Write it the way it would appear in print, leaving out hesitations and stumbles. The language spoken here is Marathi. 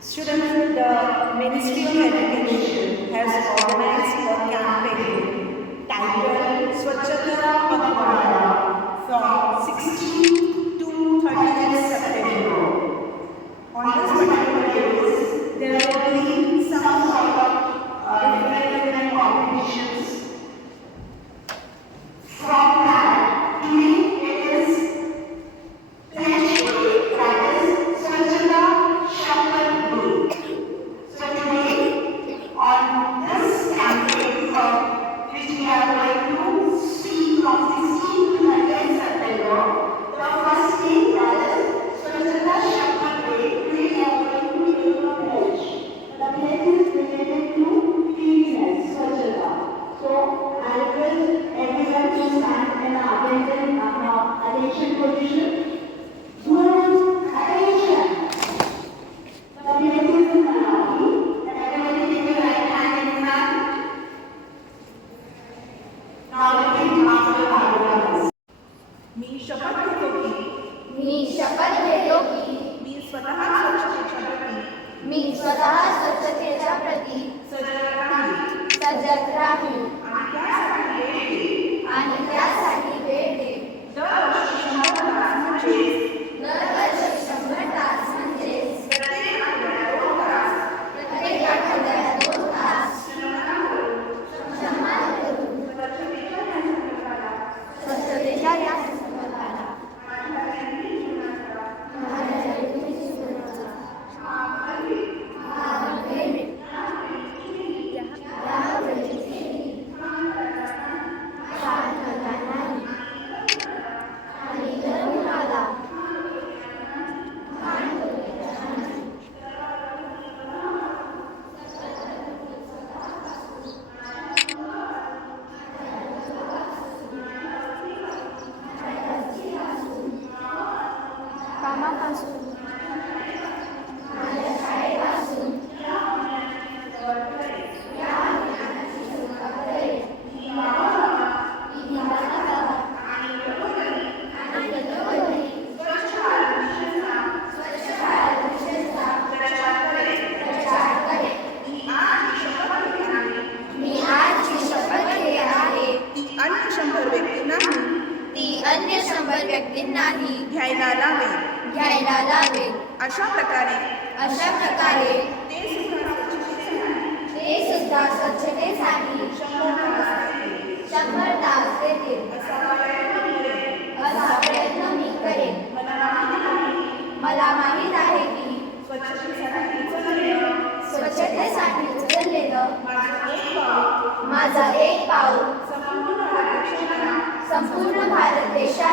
Students, the Ministry of Education has organized a campaign titled Swachhata Pakhwada from 16th to 30th September. On this particular days, there will be some sort of different competitions. From that, today it is Pledge Day, that is Swachhata Shapath Day. So today, on this campaign which we are going to speak from 16th to 30th September, the first day, that is Swachhata Shapath Day, we are going to give a pledge. The pledge is related to cleanliness, Swachhata. So I request everyone to stand in attention position. Students, attention! The pledge is in Marathi. Everybody take your right hand in hand. Now repeat after us. मी शपथ घेतो की मी स्वतः स्वच्छतेच्या प्रती सजग राहील आणि त्यासाठी वेळ देईन. दरवर्षी 100 तास म्हणजेच प्रत्येक आठवड्यात 2 तास श्रमदान करून स्वच्छतेच्या या संकल्पाला अन्य 100 व्यक्तींनाही घ्यायला लावेल. अशा प्रकारे ते सुद्धा स्वच्छतेसाठी 100 तास देतील असा प्रयत्न मी करेन. मला माहीत आहे की स्वच्छतेसाठी उचललेलं माझा एक पाऊल संपूर्ण भारत देशाला